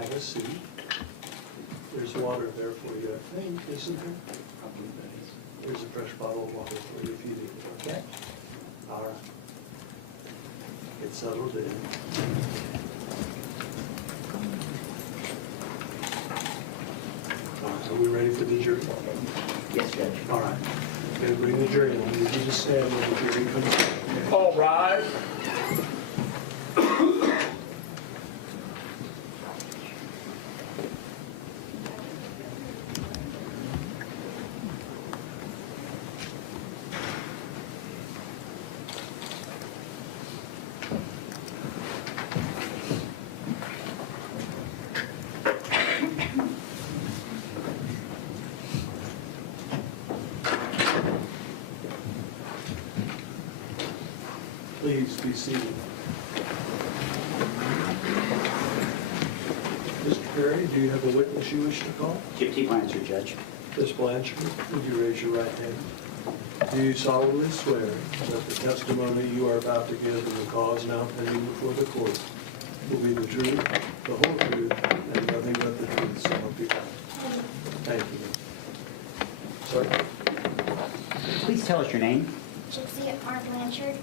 Have a seat. There's water there for you, I think, isn't there? There's a fresh bottle of water for you if you need it, okay? All right. Get settled in. All right, are we ready for the jury? Yes, Judge. All right. Going to bring the jury in. I need you to stand when the jury comes in. All rise. Please be seated. Mr. Perry, do you have a witness you wish to call? Gypsy Blanchard, Judge. Ms. Blanchard, would you raise your right hand? Do you solemnly swear that the testimony you are about to give in the cause now pending before the court will be the truth, the whole truth, and nothing but the truth, so help you God? Thank you. Sir? Please tell us your name. Gypsy R. Blanchard.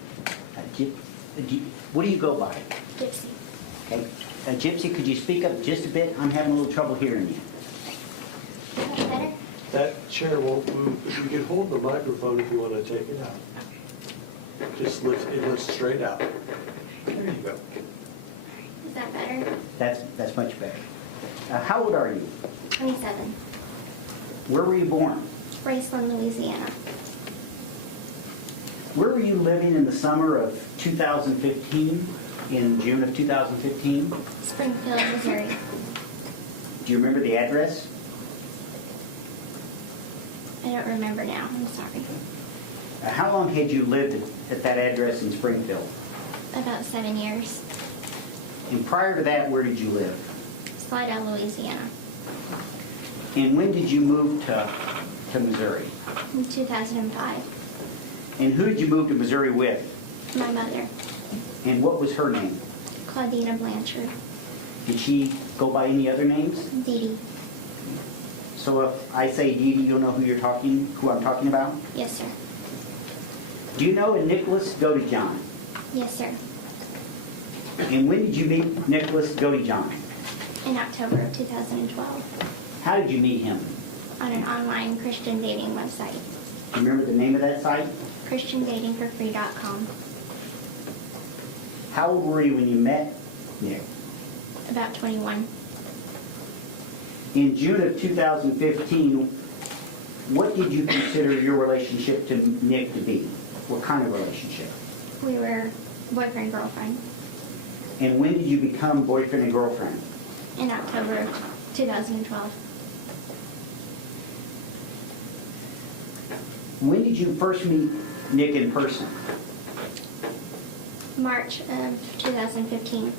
What do you go by? Gypsy. Okay. Gypsy, could you speak up just a bit? I'm having a little trouble hearing you. Is that better? That chair won't move. If you could hold the microphone if you want to take it out. Just lift it lifts straight out. There you go. Is that better? That's much better. How old are you? 27. Where were you born? Graceland, Louisiana. Where were you living in the summer of 2015, in June of 2015? Springfield, Missouri. Do you remember the address? I don't remember now. I'm sorry. How long had you lived at that address in Springfield? About 7 years. And prior to that, where did you live? Slidell, Louisiana. And when did you move to Missouri? In 2005. And who did you move to Missouri with? My mother, And what was her name? Claudina Blanchard. Did she go by any other names? Dee Dee. So if I say Dee Dee, you'll know who I'm talking about? Yes, sir. Do you know a Nicholas Gideon? Yes, sir. And when did you meet Nicholas Gideon? In October of 2012. How did you meet him? On an online Christian dating website. Do you remember the name of that site? ChristianDatingForFree.com. How old were you when you met Nick? About 21. In June of 2015, what did you consider your relationship to Nick to be? What kind of relationship? We were boyfriend-girlfriend. And when did you become boyfriend and girlfriend? In October of 2012. When did you first meet Nick in person? March of 2015.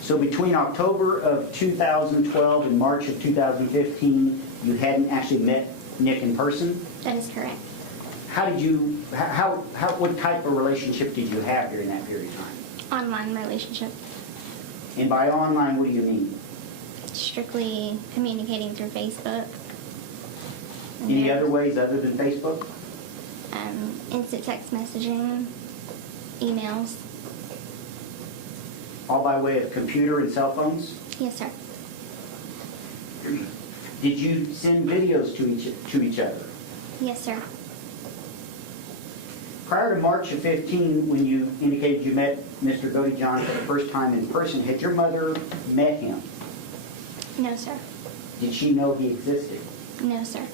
So between October of 2012 and March of 2015, you hadn't actually met Nick in person? That is correct. How did you, what type of relationship did you have during that period of time? Online relationship. And by online, what do you mean? Strictly communicating through Facebook. And Any then, other ways other than Facebook? instant text messaging, emails. All by way of computer and cell phones? Yes, sir. Did you send videos to each other? Yes, sir. Prior to March of 15, when you indicated you met Mr. Gideon for the first time in person, had your mother met him? No, sir. Did she know he existed? No, sir.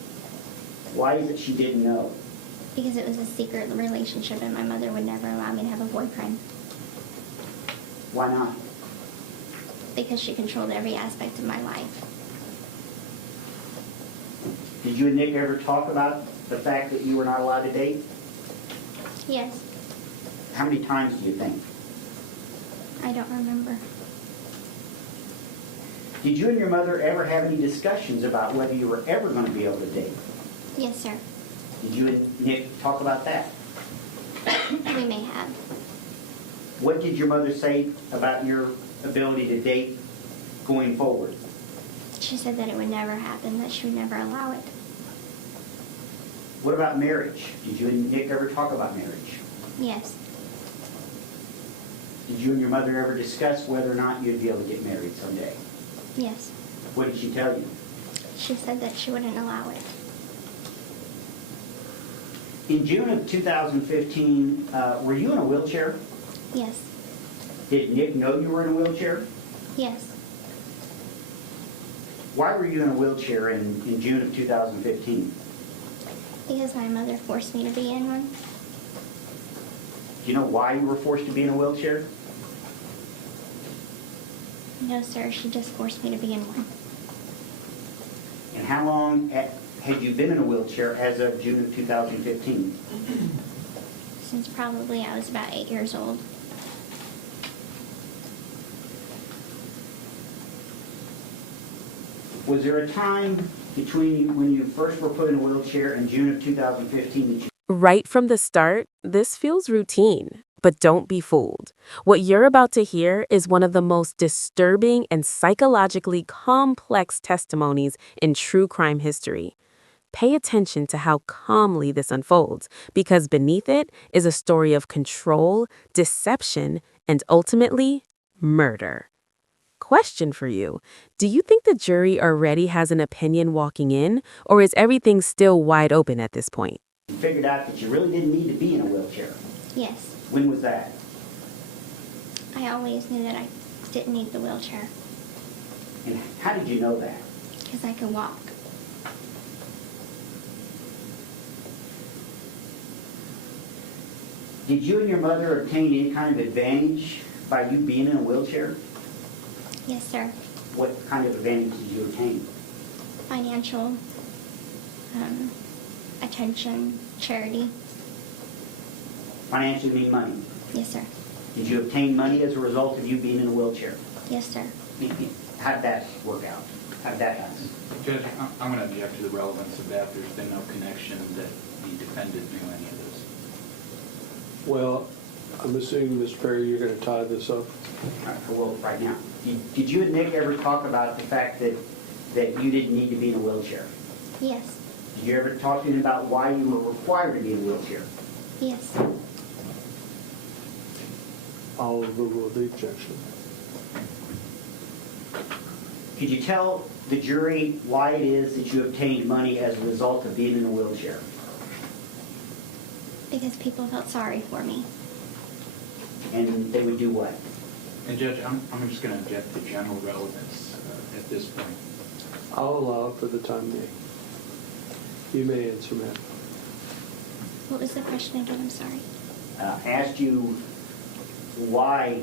Why is it she didn't know? Because it was a secret relationship and my mother would never allow me to have a boyfriend. Why not? Because she controlled every aspect of my life. Did you and Nick ever talk about the fact that you were not allowed to date? Yes. How many times do you think? I don't remember. Did you and your mother ever have any discussions about whether you were ever going to be able to date? Yes, sir. Did you and Nick talk about that? We may have. What did your mother say about your ability to date going forward? She said that it would never happen, that she would never allow it. What about marriage? Did you and Nick ever talk about marriage? Yes. Did you and your mother ever discuss whether or not you'd be able to get married someday? Yes. What did she tell you? She said that she wouldn't allow it. In June of 2015, were you in a wheelchair? Yes. Did Nick know you were in a wheelchair? Yes. Why were you in a wheelchair in June of 2015? Because my mother forced me to be in one. Do you know why you were forced to be in a wheelchair? No, sir, she just forced me to be in one. And how long had you been in a wheelchair as of June of 2015? Since probably I was about 8 years old. Was there a time between when you first were put in a wheelchair and June of 2015 that you Right from the start, this feels routine. But don't be fooled. What you're about to hear is one of the most disturbing and psychologically complex testimonies in true crime history. Pay attention to how calmly this unfolds, because beneath it is a story of control, deception, and ultimately, murder. Question for you. Do you think the jury already has an opinion walking in, or is everything still wide open at this point? figured out that you really didn't need to be in a wheelchair? Yes. When was that? I always knew that I didn't need the wheelchair And how did you know that? because I could walk. Did you and your mother obtain any kind of advantage by you being in a wheelchair? Yes, sir. What kind of advantage did you obtain? Financial, attention, charity. Financially mean money. Yes, sir. Did you obtain money as a result of you being in a wheelchair? Yes, sir. How did that work out? How did that happen? Judge, I'm going to object to the relevance of that. There's been no connection that the defendant knew any of this. Well, I'm assuming, Ms. Perry, you're going to tie this up. Well, right now. Did you and Nick ever talk about the fact that you didn't need to be in a wheelchair? Yes. Did you ever talk to him about why you were required to be in a wheelchair? Yes. I'll overrule the objection. Could you tell the jury why it is that you obtained money as a result of being in a wheelchair? Because people felt sorry for me. And they would do what? And Judge, I'm just going to object to general relevance at this point. I'll allow it for the time being. You may answer, ma'am. What was the question again? I'm sorry. I asked you why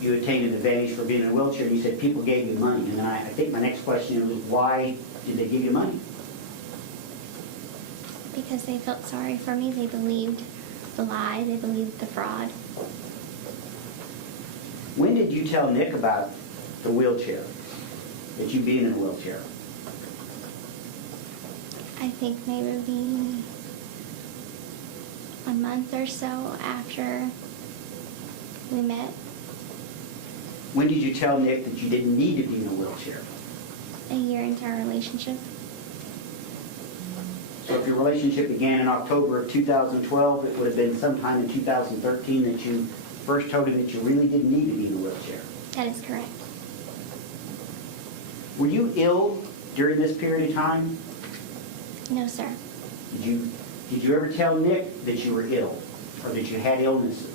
you obtained an advantage for being in a wheelchair. You said people gave you money. And I think my next question was, why did they give you money? Because they felt sorry for me. They believed the lie. They believed the fraud. When did you tell Nick about the wheelchair, that you being in a wheelchair? I think maybe a month or so after we met. When did you tell Nick that you didn't need to be in a wheelchair? A year into our relationship. So if your relationship began in October of 2012, it would have been sometime in 2013 that you first told him that you really didn't need to be in a wheelchair. That is correct. Were you ill during this period of time? No, sir. Did you ever tell Nick that you were ill or that you had illnesses?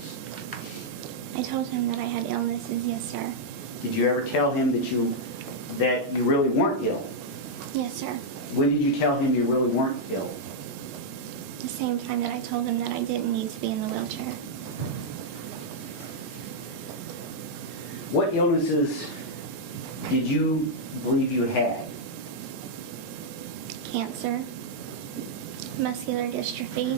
I told him that I had illnesses. Yes, sir. Did you ever tell him that you really weren't ill? Yes, sir. When did you tell him you really weren't ill? The same time that I told him that I didn't need to be in the wheelchair. What illnesses did you believe you had? Cancer, muscular dystrophy.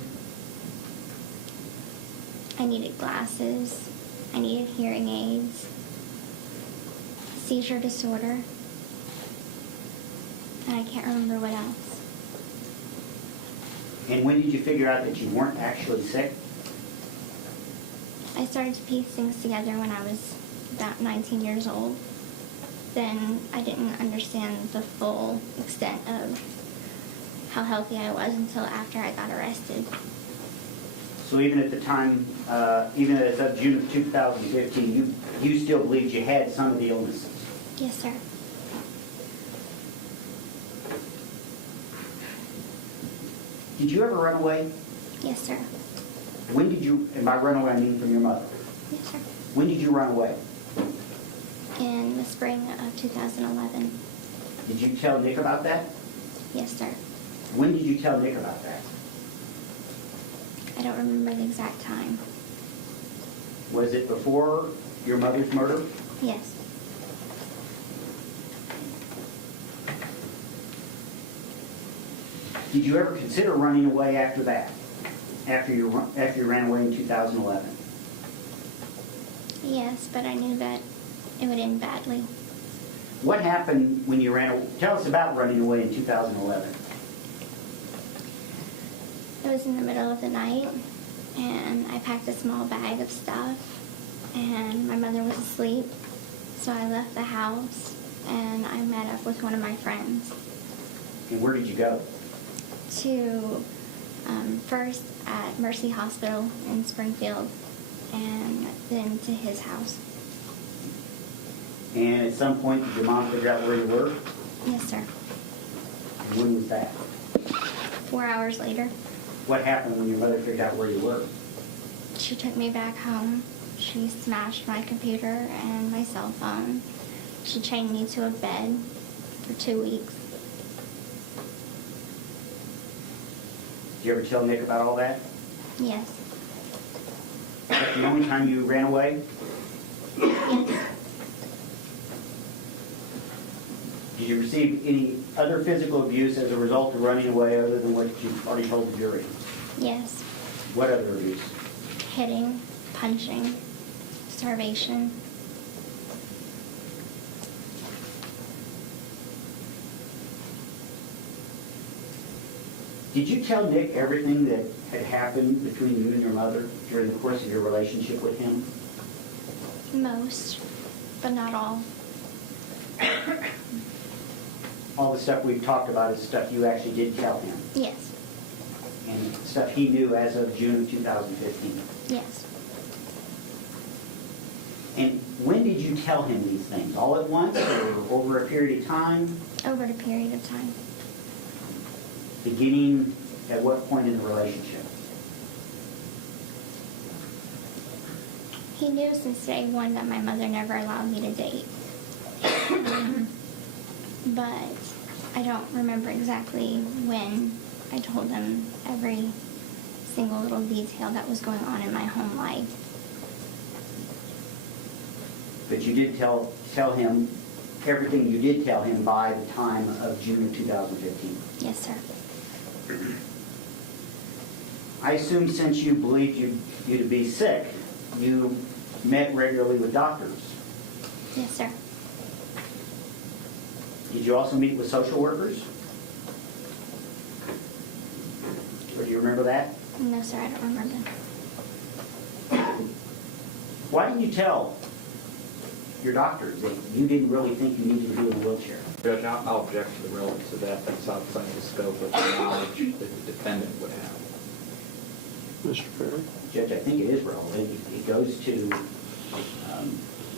I needed glasses. I needed hearing aids. Seizure disorder. And I can't remember what else. And when did you figure out that you weren't actually sick? I started to piece things together when I was about 19 years old. then I didn't understand the full extent of how healthy I was until after I got arrested. So even at the time, even as of June of 2015, you still believed you had some of the illnesses? Yes, sir. Did you ever run away? Yes, sir. When did you, and by run away I mean from your mother, Yes, sir. when did you run away? In the spring of 2011. Did you tell Nick about that? Yes, sir. When did you tell Nick about that? I don't remember the exact time. Was it before your mother's murder? Yes. Did you ever consider running away after that? After you ran away in 2011? Yes, but I knew that it would end badly. What happened when you ran away? Tell us about running away in 2011. It was in the middle of the night, and I packed a small bag of stuff, and my mother was asleep, so I left the house, and I met up with one of my friends And where did you go? to first at Mercy Hospital in Springfield, and then to his house. And at some point, did your mom figure out where you were? Yes, sir. And when was that? 4 hours later, What happened when your mother figured out where you were? she took me back home. She smashed my computer and my cell phone. She chained me to a bed for 2 weeks. Did you ever tell Nick about all that? Yes. That's the only time you ran away? Yes. Did you receive any other physical abuse as a result of running away other than what you've already told the jury? Yes. What other abuse? Hitting, punching, starvation. Did you tell Nick everything that had happened between you and your mother during the course of your relationship with him? Most, but not all. All the stuff we've talked about is stuff you actually did tell him, Yes. and stuff he knew as of June of 2015. Yes. And when did you tell him these things? All at once or over a period of time? Over a period of time. Beginning at what point in the relationship? He knew since day one that my mother never allowed me to date. But I don't remember exactly when I told him every single little detail that was going on in my home life. But you did tell him everything you did tell him by the time of June of 2015. Yes, sir. I assume since you believed you to be sick, you met regularly with doctors. Yes, sir. Did you also meet with social workers? Or do you remember that? No, sir, I don't remember. Why didn't you tell your doctors that you didn't really think you needed to be in a wheelchair? Judge, I'll object to the relevance of that. That's outside the scope of the knowledge that the defendant would have. Mr. Perry? Judge, I think it is relevant. It goes to,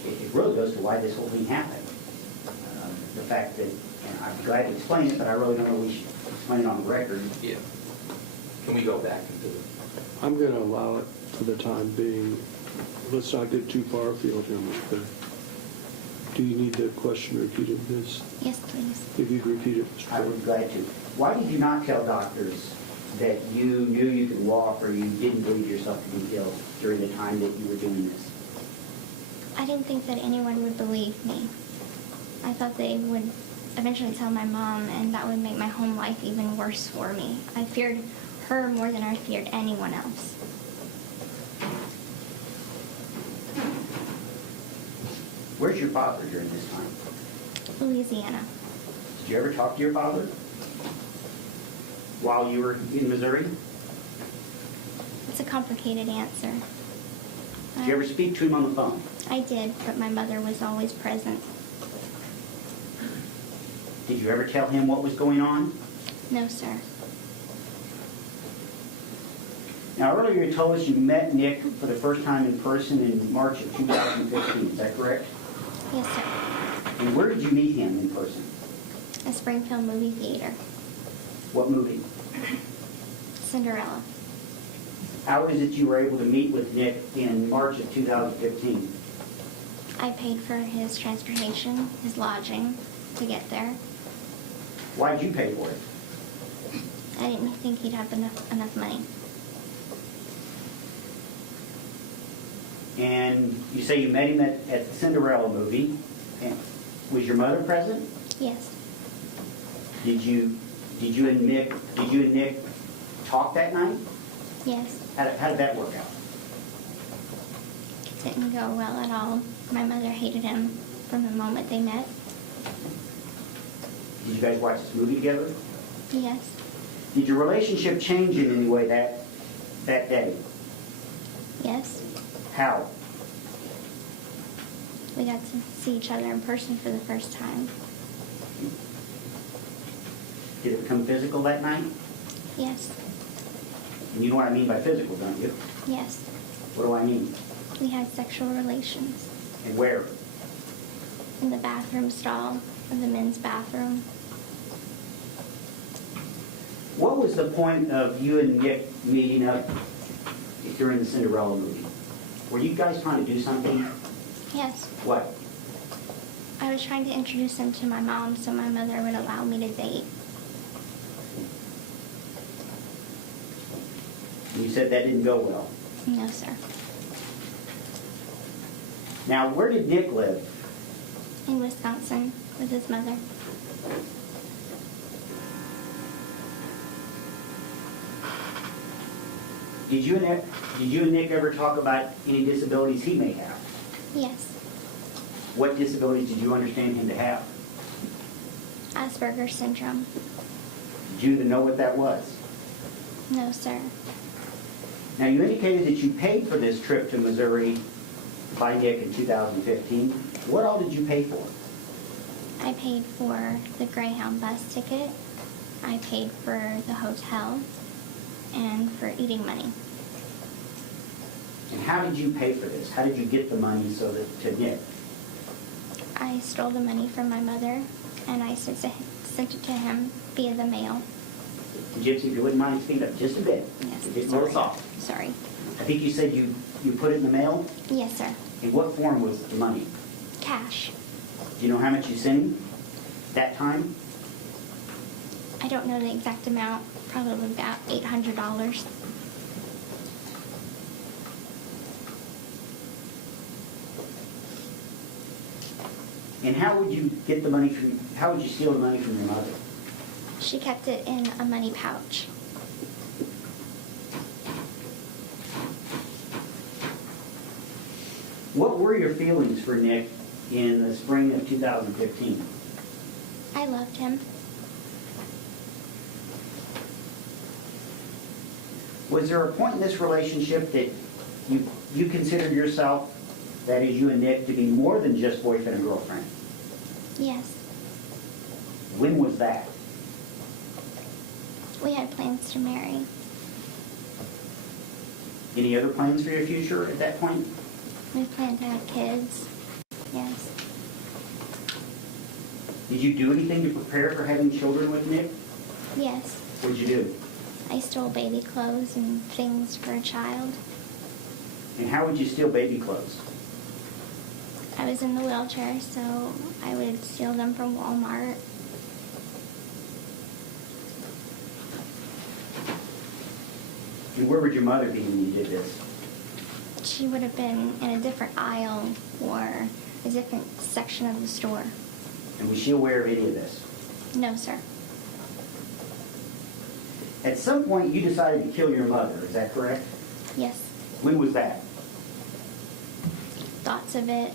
it really goes to why this whole thing happened. The fact that, and I'd be glad to explain it, but I really don't know we should explain it on the record. Yeah. Can we go back into it? I'm going to allow it for the time being. Let's not get too far afield here, Mr. Perry. Do you need the question repeated, Ms.? Yes, please. If you'd repeat it, Mr. I Perry. would be glad to. Why did you not tell doctors that you knew you could walk or you didn't believe yourself to be ill during the time that you were doing this? I didn't think that anyone would believe me. I thought they would eventually tell my mom, and that would make my home life even worse for me. I feared her more than I feared anyone else. Where's your father during this time? Louisiana. Did you ever talk to your father while you were in Missouri? It's a complicated answer. Did you ever speak to him on the phone? I did, but my mother was always present. Did you ever tell him what was going on? No, sir. Now, earlier you told us you met Nick for the first time in person in March of 2015. Is that correct? Yes, sir. And where did you meet him in person? A Springfield movie theater. What movie? Cinderella. How is it you were able to meet with Nick in March of 2015? I paid for his transportation, his lodging to get there. Why'd you pay for it? I didn't think he'd have enough money. And you say you met him at the Cinderella movie. And was your mother present? Yes. Did you and Nick talk that night? Yes. How did that work out? It didn't go well at all. My mother hated him from the moment they met. Did you guys watch this movie together? Yes. Did your relationship change in any way that day? Yes. How? We got to see each other in person for the first time. Did it become physical that night? Yes. And you know what I mean by physical, don't you? Yes. What do I mean? We had sexual relations And where? in the bathroom stall of the men's bathroom. What was the point of you and Nick meeting up during the Cinderella movie? Were you guys trying to do something? Yes. What? I was trying to introduce him to my mom so my mother would allow me to date. You said that didn't go well. No, sir. Now, where did Nick live? In Wisconsin with his mother. Did you and Nick ever talk about any disabilities he may have? Yes. What disabilities did you understand him to have? Asperger's syndrome. Did you even know what that was? No, sir. Now, you indicated that you paid for this trip to Missouri by Nick in 2015. What all did you pay for? I paid for the Greyhound bus ticket. I paid for the hotel and for eating money. And how did you pay for this? How did you get the money to Nick? I stole the money from my mother and I sent it to him via the mail. Gypsy, if you wouldn't mind speaking up just a bit. Yes. You're getting a little soft. Sorry. I think you said you put it in the mail? Yes, sir. In what form was the money? Cash. Do you know how much you sent him that time? I don't know the exact amount. Probably about $800. And how would you get the money how would you steal the money from your mother? She kept it in a money pouch. What were your feelings for Nick in the spring of 2015? I loved him. Was there a point in this relationship that you considered yourself, that is you and Nick, to be more than just boyfriend and girlfriend? Yes. When was that? We had plans to marry. Any other plans for your future at that point? We planned to have kids. Yes. Did you do anything to prepare for having children with Nick? Yes. What did you do? I stole baby clothes and things for a child. And how would you steal baby clothes? I was in the wheelchair, so I would steal them from Walmart. And where would your mother be when you did this? She would have been in a different aisle or a different section of the store. And was she aware of any of this? No, sir. At some point, you decided to kill your mother, is that correct? Yes. When was that? Thoughts of it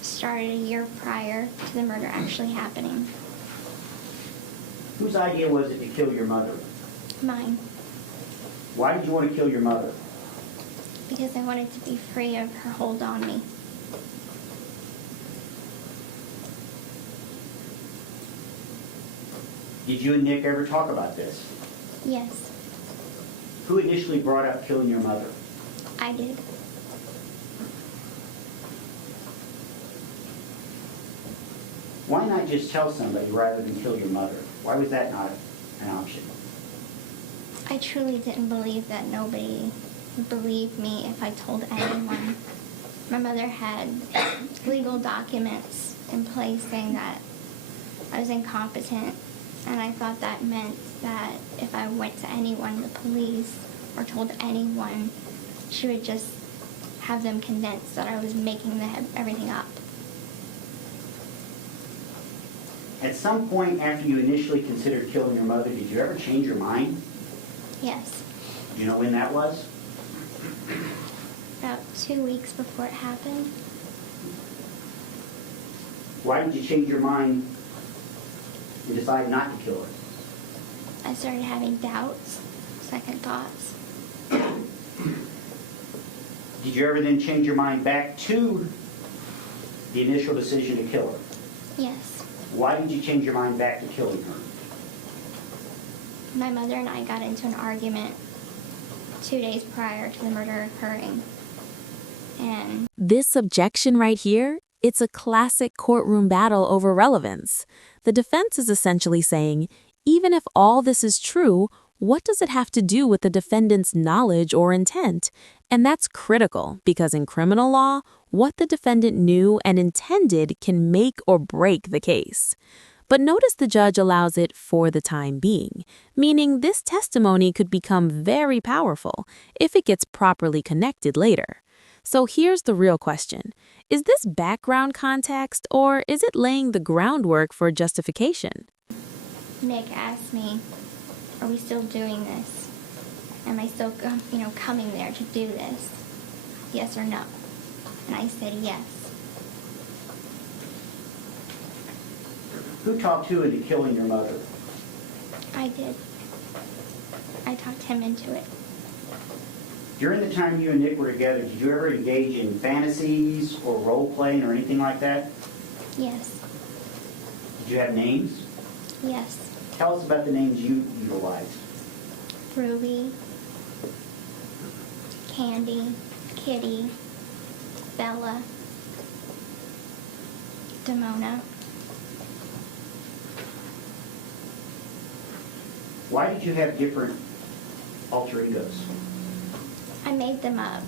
started a year prior to the murder actually happening. Whose idea was it to kill your mother? Mine. Why did you want to kill your mother? Because I wanted to be free of her hold on me. Did you and Nick ever talk about this? Yes, Who initially brought up killing your mother? I did. Why not just tell somebody rather than kill your mother? Why was that not an option? I truly didn't believe that nobody would believe me if I told anyone. My mother had legal documents in place saying that I was incompetent, and I thought that meant that if I went to anyone, the police, or told anyone, she would just have them convinced that I was making everything up. At some point after you initially considered killing your mother, did you ever change your mind? Yes, Do you know when that was? about 2 weeks before it happened. Why did you change your mind and decide not to kill her? I started having doubts, second thoughts. Did you ever then change your mind back to the initial decision to kill her? Yes, Why did you change your mind back to killing her? my mother and I got into an argument 2 days prior to the murder occurring. And This objection right here, it's a classic courtroom battle over relevance. The defense is essentially saying, even if all this is true, what does it have to do with the defendant's knowledge or intent? And that's critical because in criminal law, what the defendant knew and intended can make or break the case. But notice the judge allows it for the time being, meaning this testimony could become very powerful if it gets properly connected later. So here's the real question. Is this background context or is it laying the groundwork for justification? Nick asked me, are we still doing this? Am I still, coming there to do this? Yes or no? And I said yes. Who talked you into killing your mother? I did. I talked him into it. During the time you and Nick were together, did you ever engage in fantasies or role-playing or anything like that? Yes. Did you have names? Yes. Tell us about the names you utilized. Ruby, Candy, Kitty, Bella, Demona. Why did you have different alter egos? I made them up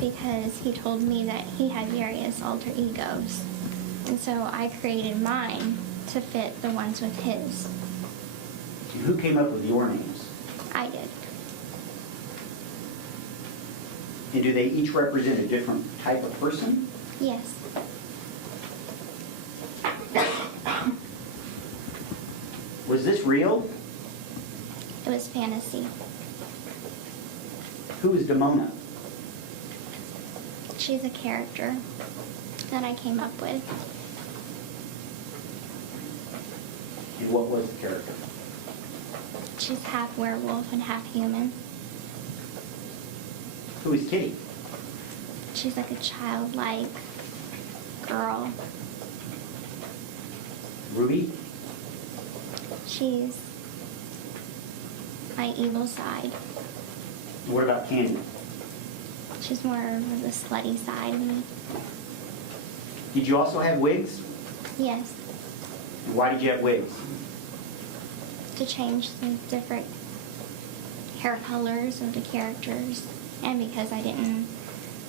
because he told me that he had various alter egos. And so I created mine to fit the ones with his. And who came up with your names? I did. And do they each represent a different type of person? Yes. Was this real? It was fantasy. Who is Demona? She's a character that I came up with. And what was the character? She's half werewolf and half human. Who is Kitty? She's like a childlike girl. Ruby? She's my evil side. And what about Candy? She's more of the slutty side of me. Did you also have wigs? Yes, And why did you have wigs? to change the different hair colors of the characters, and because I didn't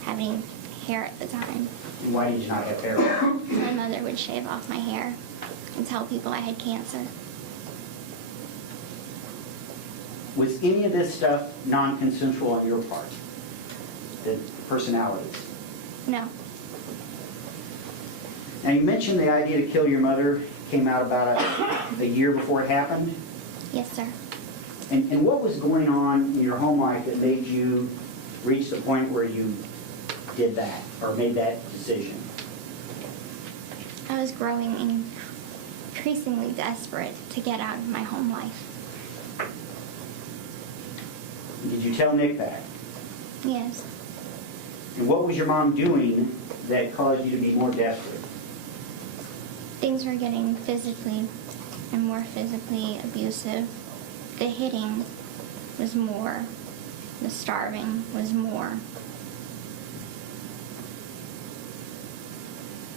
have any hair at the time. And why did you not have hair? My mother would shave off my hair and tell people I had cancer. Was any of this stuff non-consensual on your part? The personalities? No, Now you mentioned the idea to kill your mother came out about a year before it happened. yes, sir. And what was going on in your home life that made you reach the point where you did that or made that decision? I was growing increasingly desperate to get out of my home life. Did you tell Nick that? Yes, And what was your mom doing that caused you to be more desperate? things were getting physically and more physically abusive. The hitting was more. The starving was more.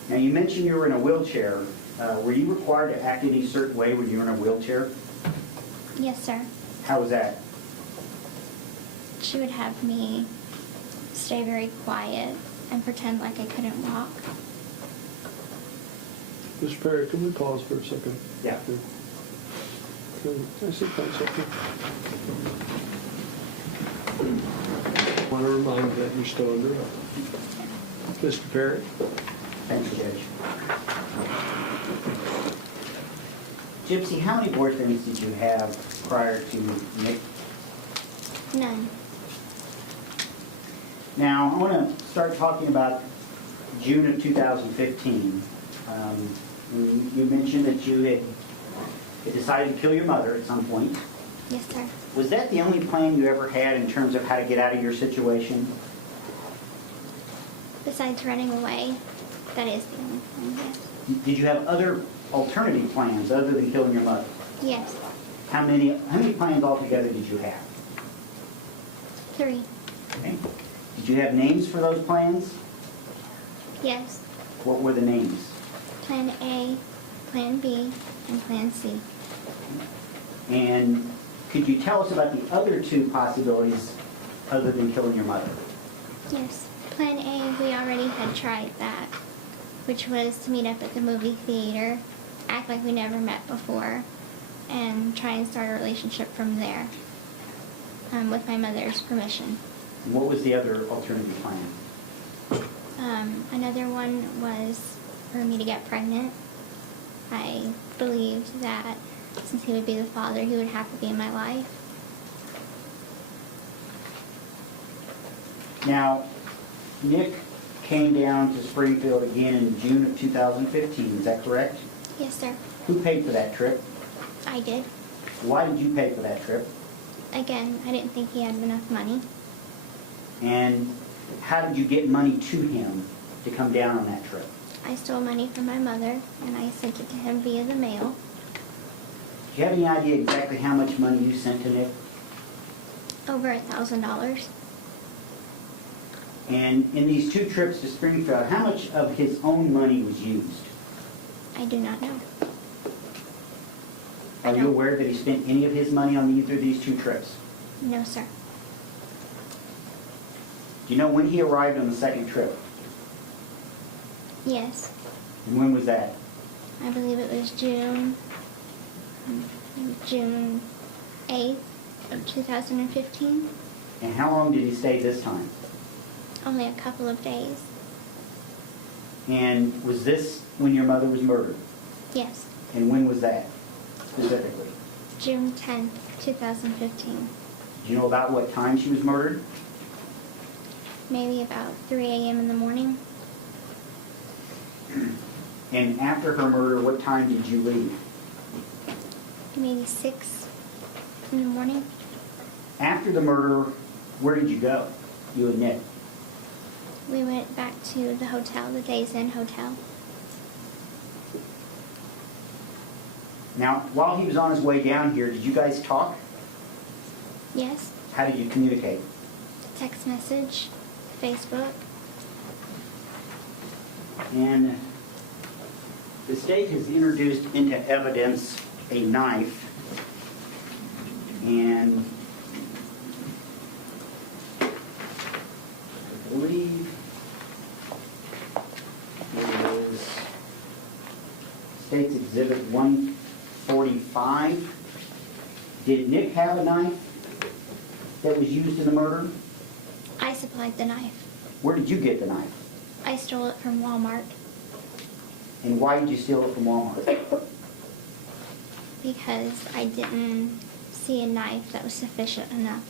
Now, you mentioned you were in a wheelchair. Were you required to act any certain way when you were in a wheelchair? Yes, sir. How was that? She would have me stay very quiet and pretend like I couldn't walk. Mr. Perry, can we pause for a second? Yeah. Can I sit down a second? I want to remind you that you're still under oath. Mr. Perry? Thank you, Judge. Gypsy, how many boyfriends did you have prior to Nick? None. Now, I want to start talking about June of 2015. You mentioned that you had decided to kill your mother at some point. Yes, sir. Was that the only plan you ever had in terms of how to get out of your situation? Besides running away, that is the only thing, yes. Did you have other alternative plans other than killing your mother? Yes. How many plans altogether did you have? 3. Okay. Did you have names for those plans? Yes. What were the names? Plan A, Plan B, and Plan C. And could you tell us about the other 2 possibilities other than killing your mother? Yes. Plan A, we already had tried that, which was to meet up at the movie theater, act like we never met before, and try and start a relationship from there, with my mother's permission. And what was the other alternative plan? Another one was for me to get pregnant. I believed that since he would be the father, he would have to be in my life. Now, Nick came down to Springfield again in June of 2015, is that correct? Yes, sir. Who paid for that trip? I did. Why did you pay for that trip? Again, I didn't think he had enough money. And how did you get money to him to come down on that trip? I stole money from my mother, and I sent it to him via the mail. Do you have any idea exactly how much money you sent to Nick? Over $1,000. And in these 2 trips to Springfield, how much of his own money was used? I do not know. Are you aware that he spent any of his money on either of these 2 trips? No, sir. Do you know when he arrived on the second trip? Yes. And when was that? I believe it was June 8th of 2015. And how long did he stay this time? Only a couple of days. And was this when your mother was murdered? Yes. And when was that specifically? June 10th, 2015. Do you know about what time she was murdered? Maybe about 3 a.m. in the morning. And after her murder, what time did you leave? Maybe 6 in the morning. After the murder, where did you go, you and Nick? We went back to the hotel, the Days Inn Hotel. Now, while he was on his way down here, did you guys talk? Yes. How did you communicate? Text message, Facebook. And the state has introduced into evidence a knife, and I believe it is State's Exhibit 145. Did Nick have a knife that was used in the murder? I supplied the knife. Where did you get the knife? I stole it from Walmart And why did you steal it from Walmart? because I didn't see a knife that was sufficient enough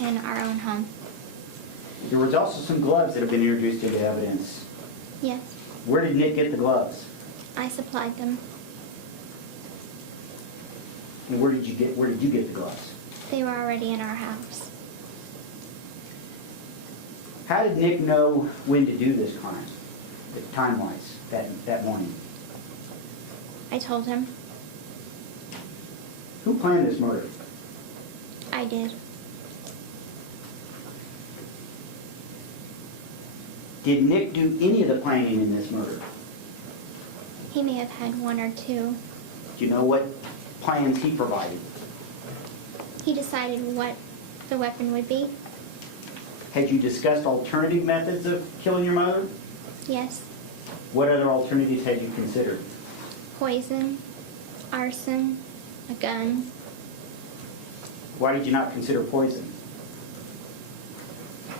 in our own home. There was also some gloves that have been introduced into evidence. Yes. Where did Nick get the gloves? I supplied them. And where did you get the gloves? They were already in our house. How did Nick know when to do this crime, time-wise, that morning? I told him. Who planned this murder? I did. Did Nick do any of the planning in this murder? He may have had one or two. Do you know what plans he provided? He decided what the weapon would be. Had you discussed alternative methods of killing your mother? Yes. What other alternatives had you considered? Poison, arson, a gun. Why did you not consider poison?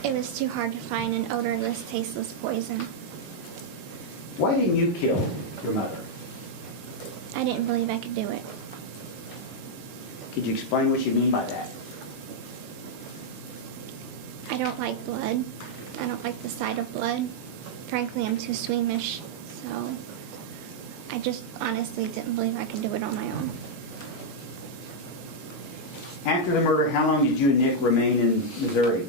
It was too hard to find an odorless, tasteless poison. Why didn't you kill your mother? I didn't believe I could do it. Could you explain what you mean by that? I don't like blood. I don't like the sight of blood. Frankly, I'm too squeamish, so I just honestly didn't believe I could do it on my own. After the murder, how long did you and Nick remain in Missouri?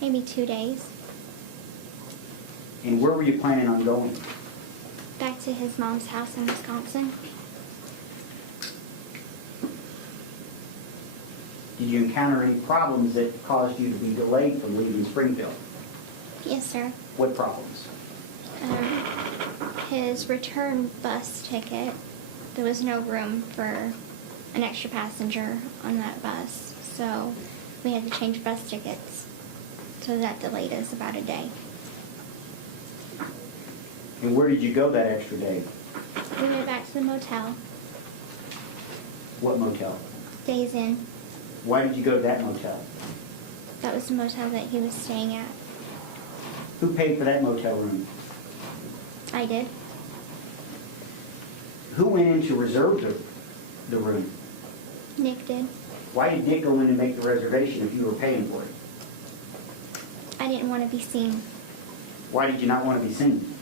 Maybe 2 days. And where were you planning on going? Back to his mom's house in Wisconsin. Did you encounter any problems that caused you to be delayed from leaving Springfield? Yes, sir. What problems? His return bus ticket, there was no room for an extra passenger on that bus, so we had to change bus tickets. So that delayed us about a day. And where did you go that extra day? We went back to the motel, What motel? Days Inn. Why did you go to that motel? That was the motel that he was staying at. Who paid for that motel room? I did. Who went in to reserve the room? Nick did. Why did Nick go in and make the reservation if you were paying for it? I didn't want to be seen. Why did you not want to be seen?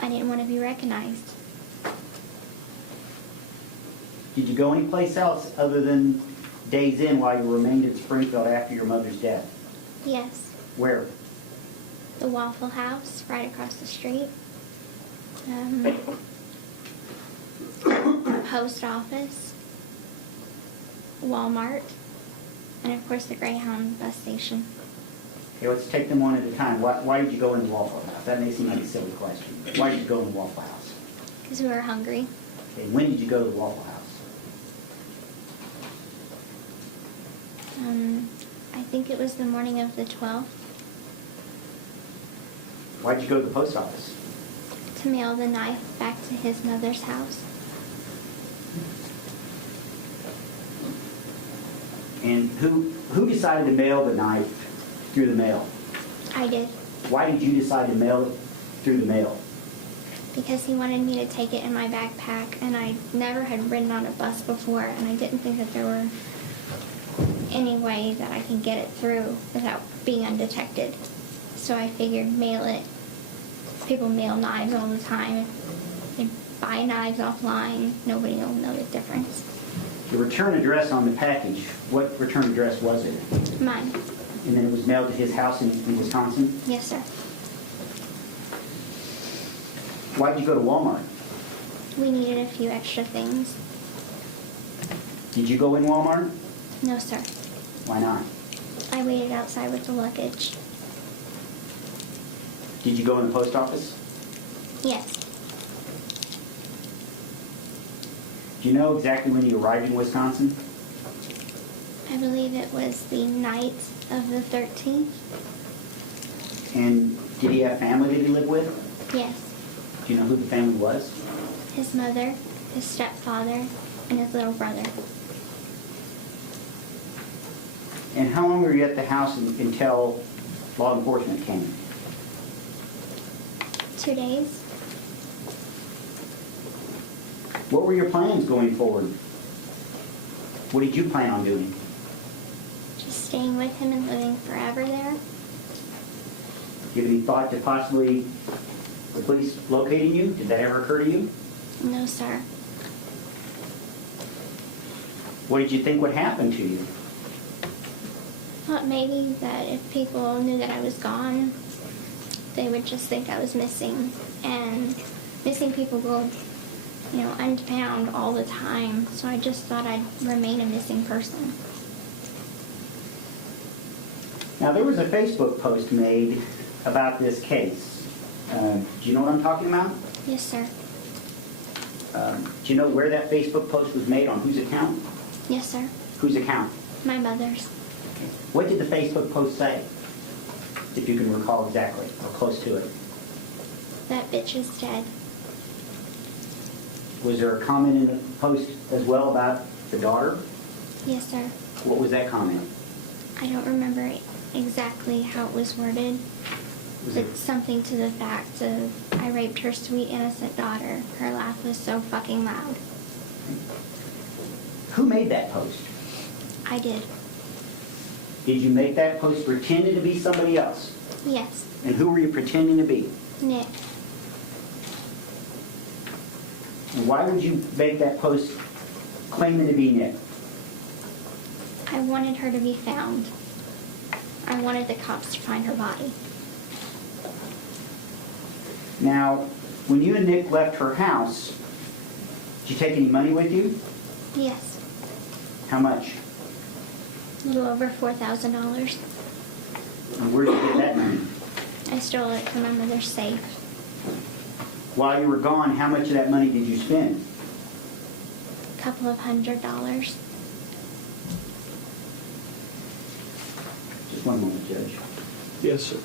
I didn't want to be recognized. Did you go anyplace else other than Days Inn while you remained in Springfield after your mother's death? Yes. Where? The Waffle House right across the street. Post office. Walmart. And of course the Greyhound bus station. Okay, let's take them one at a time. Why did you go in the Waffle House? That may seem like a silly question. Why did you go in the Waffle House? Because we were hungry. Okay, when did you go to the Waffle House? I think it was the morning of the 12th Why did you go to the post office? to mail the knife back to his mother's house. And who decided to mail the knife through the mail? I did. Why did you decide to mail it through the mail? Because he wanted me to take it in my backpack, and I never had ridden on a bus before, and I didn't think that there were any way that I can get it through without being undetected. So I figured mail it. People mail knives all the time. They buy knives offline. Nobody will know the difference. The return address on the package, what return address was it? Mine. And then it was mailed to his house in Wisconsin? Yes, sir. Why did you go to Walmart? We needed a few extra things. Did you go in Walmart? No, sir. Why not? I waited outside with the luggage. Did you go in the post office? Yes. Do you know exactly when you arrived in Wisconsin? I believe it was the night of the 13th. And did he have family that he lived with? Yes. Do you know who the family was? His mother, his stepfather, and his little brother. And how long were you at the house until law enforcement came? 2 days. What were your plans going forward? What did you plan on doing? Just staying with him and living forever there. Did you have any thought to possibly the police locating you? Did that ever occur to you? No, sir. What did you think would happen to you? Thought maybe that if people knew that I was gone, they would just think I was missing. And missing people go unfound all the time. So I just thought I'd remain a missing person. Now, there was a Facebook post made about this case. Do you know what I'm talking about? Yes, sir. Do you know where that Facebook post was made, on whose account? Yes, sir. Whose account? My mother's. What did the Facebook post say? If you can recall exactly, or close to it. That bitch is dead. Was there a comment in the post as well about the daughter? Yes, sir. What was that comment? I don't remember exactly how it was worded. Was it, It's something to the fact of, I raped her sweet innocent daughter. Her laugh was so fucking loud. who made that post? I did. Did you make that post pretending to be somebody else? Yes. And who were you pretending to be? Nick. And why would you make that post claiming to be Nick? I wanted her to be found. I wanted the cops to find her body. Now, when you and Nick left her house, did you take any money with you? Yes. How much? A little over $4,000. And where did you get that money? I stole it from my mother's safe. While you were gone, how much of that money did you spend? A couple of $100. Just one moment, Judge. Yes, sir.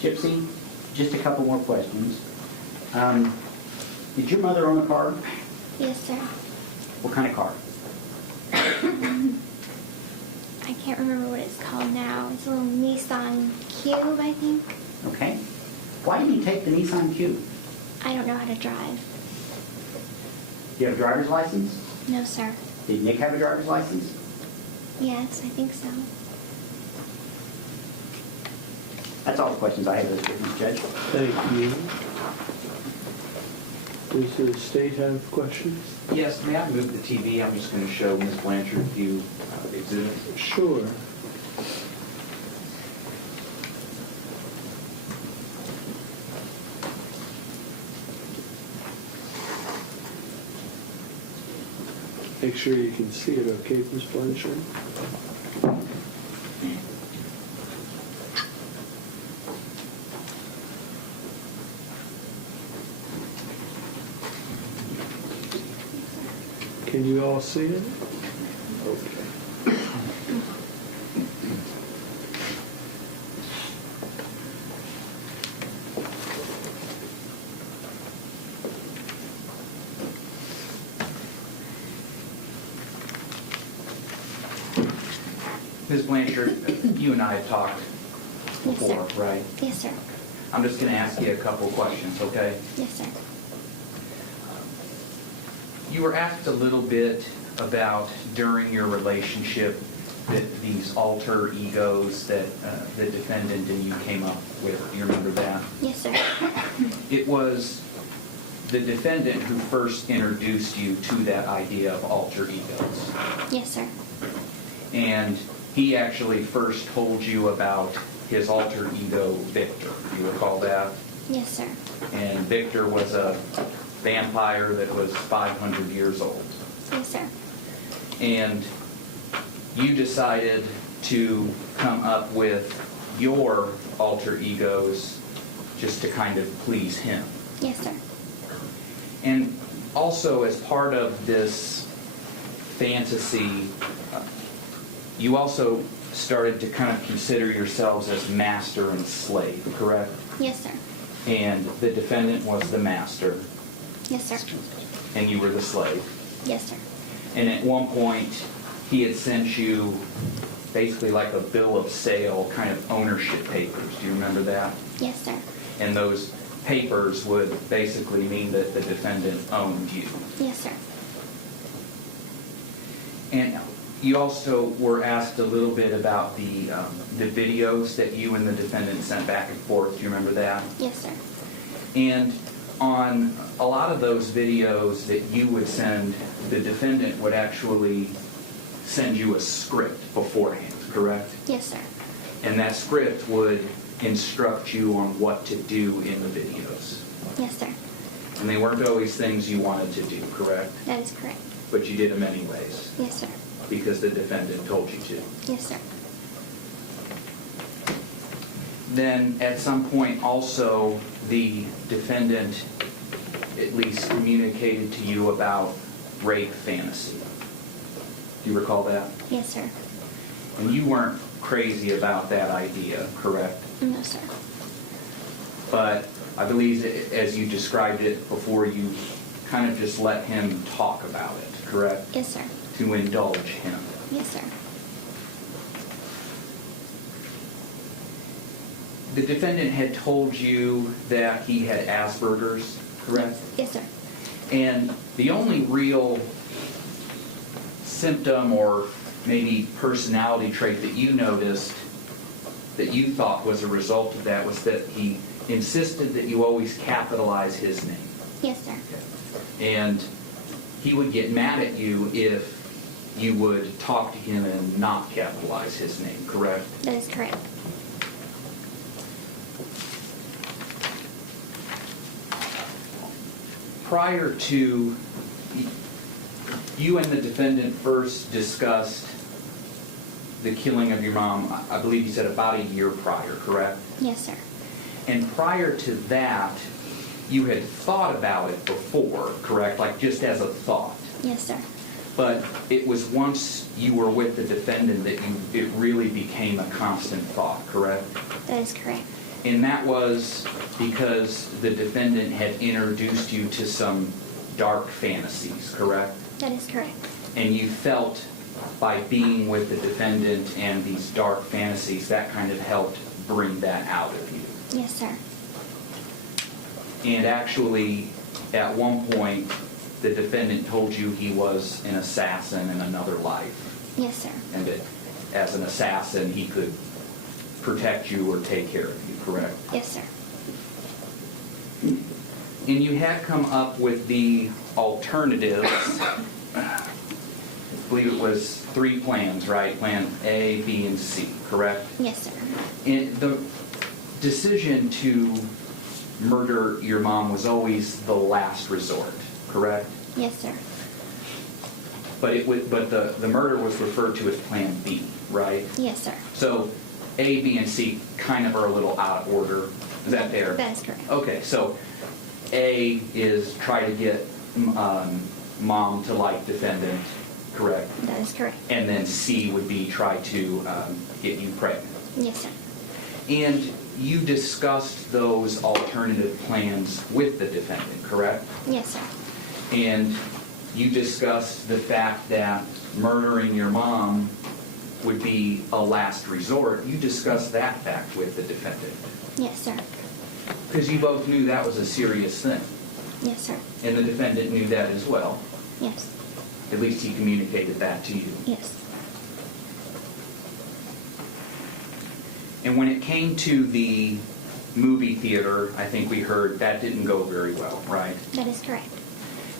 Gypsy, just a couple more questions. Did your mother own a car? Yes, sir. What kind of car? I can't remember what it's called now. It's a little Nissan Cube, I think. Okay. Why did you take the Nissan Cube? I don't know how to drive. Do you have a driver's license? No, sir. Did Nick have a driver's license? Yes, I think so. That's all the questions I have, Mr. Judge. Thank you. Does the state have questions? Yes, may I move the TV? I'm just going to show Ms. Blanchard a few exhibits. Sure. Make sure you can see it, okay, Ms. Blanchard? Can you all see it? Okay. Ms. Blanchard, you and I have talked Yes, sir. before, right? Yes, sir. I'm just going to ask you a couple questions, okay? Yes, sir. You were asked a little bit about, during your relationship, these alter egos that the defendant and you came up with. Do you remember that? Yes, sir. It was the defendant who first introduced you to that idea of alter egos. Yes, sir. And he actually first told you about his alter ego, Victor. Do you recall that? Yes, sir. And Victor was a vampire that was 500 years old. Yes, sir. And you decided to come up with your alter egos just to kind of please him. Yes, sir. And also, as part of this fantasy, you also started to kind of consider yourselves as master and slave, correct? Yes, sir. And the defendant was the master, Yes, sir. and you were the slave. Yes, sir. And at one point, he had sent you basically like a bill of sale, kind of ownership papers. Do you remember that? Yes, sir. And those papers would basically mean that the defendant owned you. Yes, sir. And you also were asked a little bit about the videos that you and the defendant sent back and forth. Do you remember that? Yes, sir. And on a lot of those videos that you would send, the defendant would actually send you a script beforehand, correct? Yes, sir. And that script would instruct you on what to do in the videos. Yes, sir. And they weren't always things you wanted to do, correct? That is correct. But you did them anyways, Yes, sir. because the defendant told you to. Yes, sir. Then at some point also, the defendant at least communicated to you about rape fantasy. Do you recall that? Yes, sir. And you weren't crazy about that idea, correct? No, sir. But I believe that as you described it before, you kind of just let him talk about it, correct? Yes, sir. To indulge him. Yes, sir. The defendant had told you that he had Asperger's, correct? Yes, sir. And the only real symptom or maybe personality trait that you noticed that you thought was a result of that was that he insisted that you always capitalize his name. Yes, sir. And he would get mad at you if you would talk to him and not capitalize his name, correct? That is correct. Prior to, you and the defendant first discussed the killing of your mom, I believe you said about a year prior, correct? Yes, sir. And prior to that, you had thought about it before, correct? Like just as a thought. Yes, sir. But it was once you were with the defendant that it really became a constant thought, correct? That is correct. And that was because the defendant had introduced you to some dark fantasies, correct? That is correct. And you felt by being with the defendant and these dark fantasies, that kind of helped bring that out of you. Yes, sir. And actually, at one point, the defendant told you he was an assassin in another life. Yes, sir. And that as an assassin, he could protect you or take care of you, correct? Yes, sir. And you had come up with the alternatives. I believe it was 3 plans, right? Plan A, B, and C, correct? Yes, sir. And the decision to murder your mom was always the last resort, correct? Yes, sir. But the murder was referred to as Plan B, right? Yes, sir. So A, B, and C kind of are a little out of order. Is that fair? That is correct. Okay, so A is try to get mom to like defendant, correct? That is correct. And then C would be try to get you pregnant. Yes, sir. And you discussed those alternative plans with the defendant, correct? Yes, sir. And you discussed the fact that murdering your mom would be a last resort. You discussed that fact with the defendant. Yes, sir. Because you both knew that was a serious thing. Yes, sir. And the defendant knew that as well. Yes. At least he communicated that to you. Yes. And when it came to the movie theater, I think we heard that didn't go very well, right? That is correct.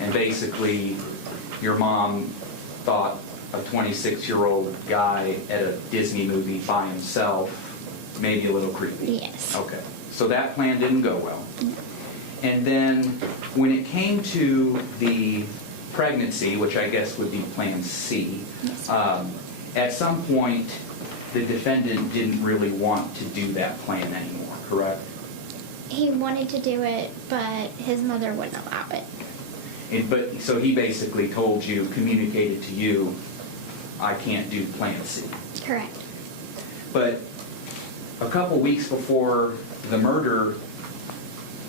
And basically, your mom thought a 26-year-old guy at a Disney movie by himself maybe a little creepy. Yes. Okay. So that plan didn't go well. No. And then when it came to the pregnancy, which I guess would be Plan C, Yes. at some point, the defendant didn't really want to do that plan anymore, correct? He wanted to do it, but his mother wouldn't allow it. So he basically told you, communicated to you, I can't do Plan C. Correct. But a couple weeks before the murder,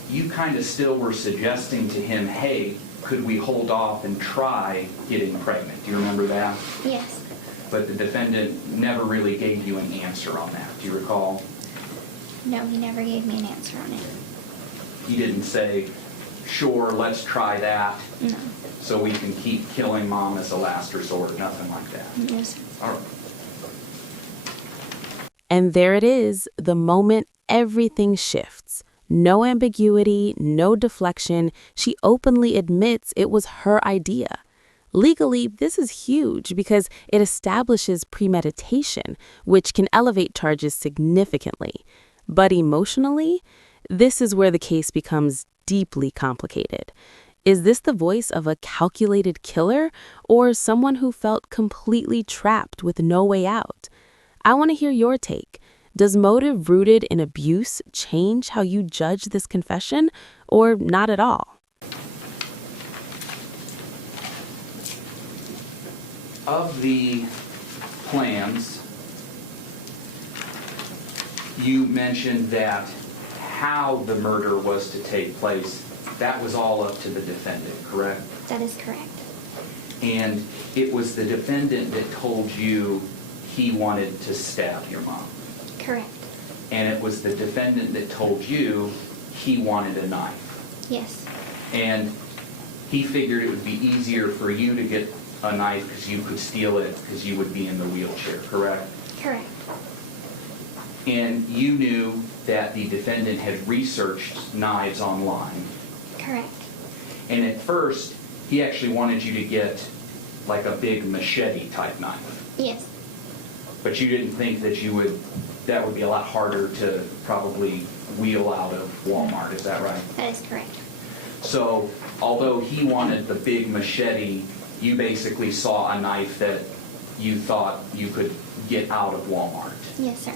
you kind of still were suggesting to him, hey, could we hold off and try getting pregnant? Do you remember that? Yes. But the defendant never really gave you an answer on that. Do you recall? No, he never gave me an answer on it. He didn't say, sure, let's try that, No. so we can keep killing mom as a last resort, nothing like that. No, sir. All right. And there it is, the moment everything shifts. No ambiguity, no deflection. She openly admits it was her idea. Legally, this is huge because it establishes premeditation, which can elevate charges significantly. But emotionally, this is where the case becomes deeply complicated. Is this the voice of a calculated killer or someone who felt completely trapped with no way out? I want to hear your take. Does motive rooted in abuse change how you judge this confession, or not at all? Of the plans, you mentioned that how the murder was to take place, that was all up to the defendant, correct? That is correct. And it was the defendant that told you he wanted to stab your mom. Correct. And it was the defendant that told you he wanted a knife. Yes. And he figured it would be easier for you to get a knife because you could steal it because you would be in the wheelchair, correct? Correct. And you knew that the defendant had researched knives online. Correct. And at first, he actually wanted you to get like a big machete type knife. Yes. But you didn't think that that would be a lot harder to probably wheel out of Walmart, is that right? That is correct. So, although he wanted the big machete, you basically saw a knife that you thought you could get out of Walmart. Yes, sir.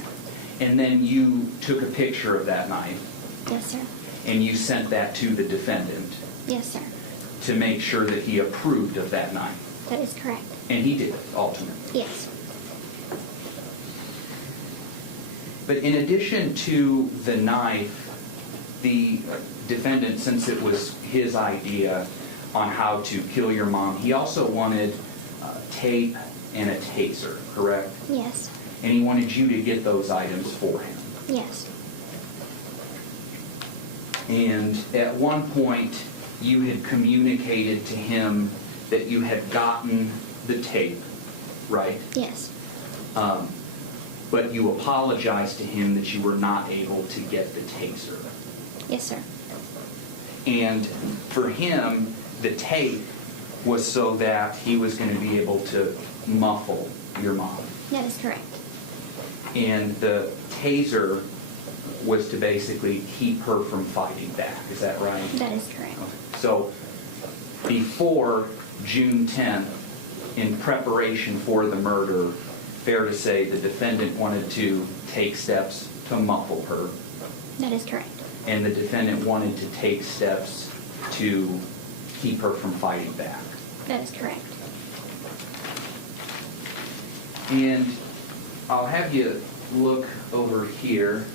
And then you took a picture of that knife Yes, sir. and you sent that to the defendant Yes, sir. to make sure that he approved of that knife. That is correct. And he did, ultimately. Yes. But in addition to the knife, the defendant, since it was his idea on how to kill your mom, he also wanted tape and a taser, correct? Yes. And he wanted you to get those items for him. Yes. And at one point, you had communicated to him that you had gotten the tape, right? Yes. But you apologized to him that you were not able to get the taser. Yes, sir. And for him, the tape was so that he was going to be able to muffle your mom. That is correct. And the taser was to basically keep her from fighting back. Is that right? That is correct. So before June 10th, in preparation for the murder, fair to say the defendant wanted to take steps to muffle her, That is correct. and the defendant wanted to take steps to keep her from fighting back. That is correct. And I'll have you look over here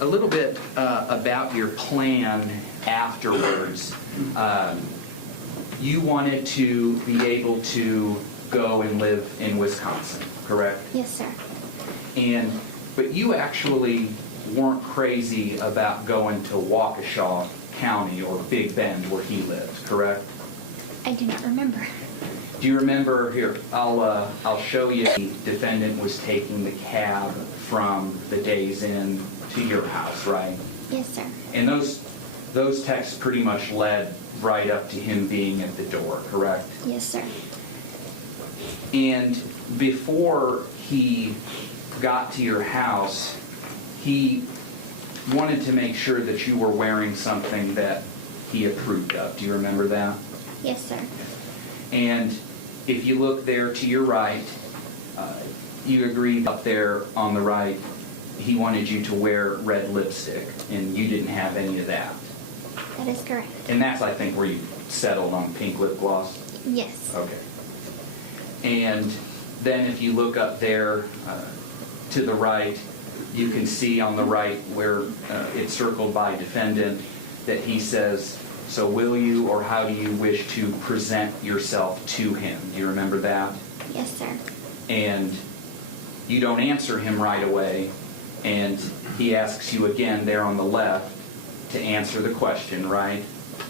a little bit about your plan afterwards. You wanted to be able to go and live in Wisconsin, correct? Yes, sir. But you actually weren't crazy about going to Waukesha County or Big Bend where he lived, correct? I do not remember. Do you remember here? I'll show you. The defendant was taking the cab from the Days Inn to your house, right? Yes, sir. And those texts pretty much led right up to him being at the door, correct? Yes, sir. And before he got to your house, he wanted to make sure that you were wearing something that he approved of. Do you remember that? Yes, sir. And if you look there to your right, you agreed up there on the right, he wanted you to wear red lipstick, and you didn't have any of that. That is correct. And that's, I think, where you settled on pink lip gloss? Yes. Okay. And then if you look up there to the right, you can see on the right where it's circled by defendant that he says, "So will you or how do you wish to present yourself to him?" Do you remember that? Yes, sir. And you don't answer him right away, and he asks you again there on the left to answer the question, right?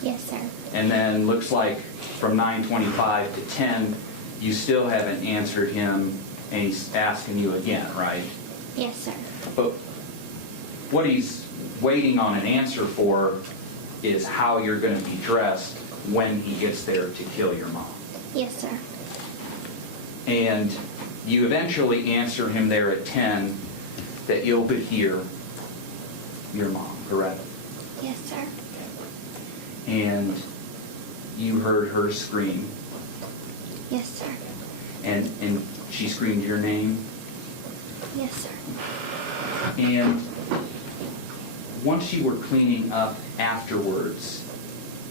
Yes, sir. And then looks like from 9:25 to 10, you still haven't answered him, and he's asking you again, right? Yes, sir. But what he's waiting on an answer for is how you're going to be dressed when he gets there to kill your mom. Yes, sir. And you eventually answer him there at 10 that you'll could hear your mom, correct? Yes, sir. And you heard her scream, Yes, sir. and she screamed your name. Yes, sir. And once you were cleaning up afterwards,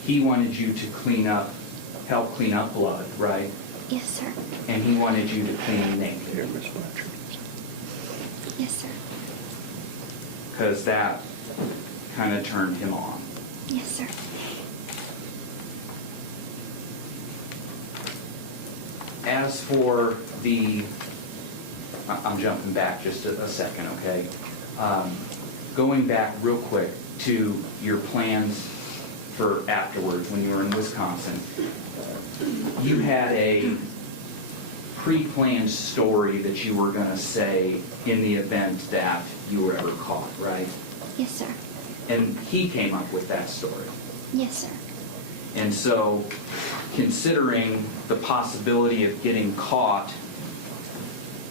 he wanted you to help clean up blood, right? Yes, sir. And he wanted you to clean naked. Here, Miss Blanchard. Yes, sir. Because that kind of turned him on. Yes, sir. As for I'm jumping back just a second, okay? Going back real quick to your plans for afterwards when you were in Wisconsin, you had a pre-planned story that you were going to say in the event that you were ever caught, right? Yes, sir. And he came up with that story. Yes, sir. And so, considering the possibility of getting caught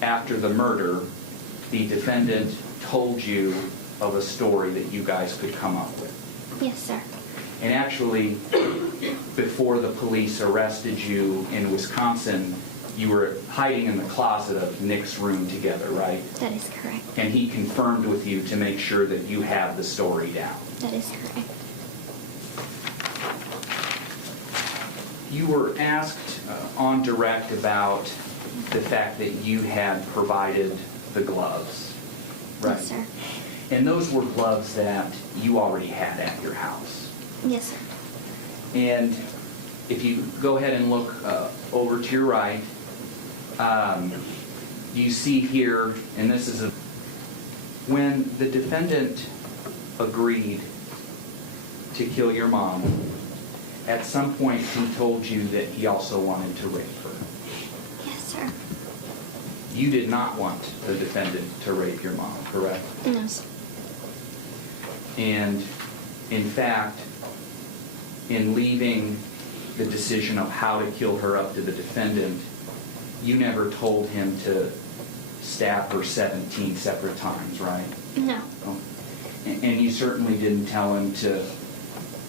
after the murder, the defendant told you of a story that you guys could come up with. Yes, sir. And actually, before the police arrested you in Wisconsin, you were hiding in the closet of Nick's room together, right? That is correct. And he confirmed with you to make sure that you have the story down. That is correct. You were asked on direct about the fact that you had provided the gloves, right? Yes, sir. And those were gloves that you already had at your house. Yes, sir. And if you go ahead and look over to your right, you see here, and this is when the defendant agreed to kill your mom, at some point he told you that he also wanted to rape her. Yes, sir. You did not want the defendant to rape your mom, correct? No, sir. And in fact, in leaving the decision of how to kill her up to the defendant, you never told him to stab her 17 separate times, right? No. And you certainly didn't tell him to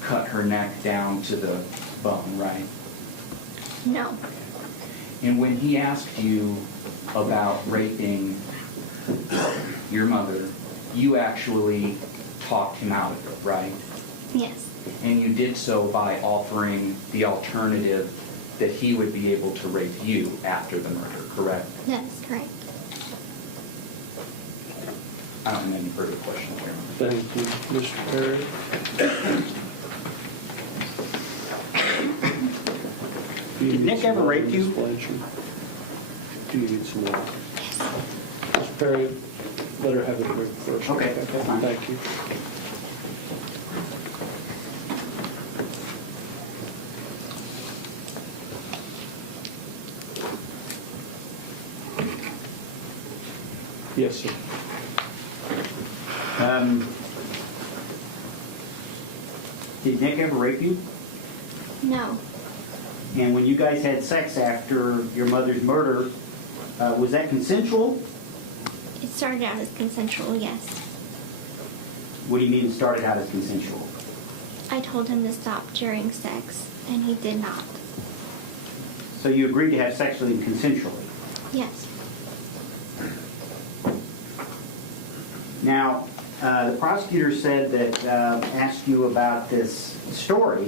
cut her neck down to the bone, right? No. And when he asked you about raping your mother, you actually talked him out of it, right? Yes. And you did so by offering the alternative that he would be able to rape you after the murder, correct? That is correct. I don't have any further questions here. Thank you. Mr. Perry? Did Nick ever rape you? Ms. Blanchard? Do you need some more? Mr. Perry, let her have a drink first. Okay, that's fine. Thank you. Yes, sir. Did Nick ever rape you? No. And when you guys had sex after your mother's murder, was that consensual? It started out as consensual, yes. What do you mean it started out as consensual? I told him to stop during sex, and he did not. So you agreed to have sex with him consensually? Yes. Now, the prosecutor said that, asked you about this story,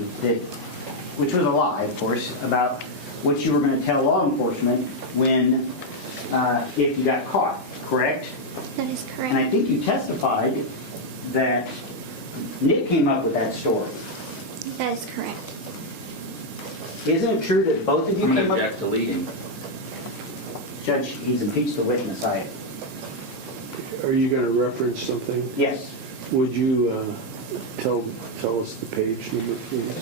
which was a lie, of course, about what you were going to tell law enforcement if you got caught, correct? That is correct. And I think you testified that Nick came up with that story. That is correct. Isn't it true that both of you I'm going came to up? object to leading. Judge, he's impeached the witness. Are you going to reference something? Yes. Would you tell us the page number, please,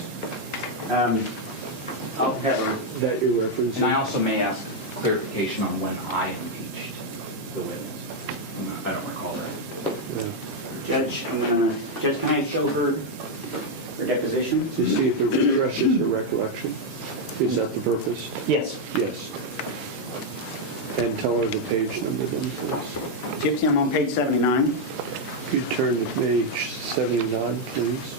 I'll have her. that you're referencing? And I also may ask clarification on when I impeached the witness. I don't recall that. Yeah. Judge, Judge, Judge, can I show her deposition? To see if it refreshes her recollection. Is that the purpose? Yes. Yes. And tell her the page number then, please. Gypsy, I'm on page 79. If you turn to page 79, please.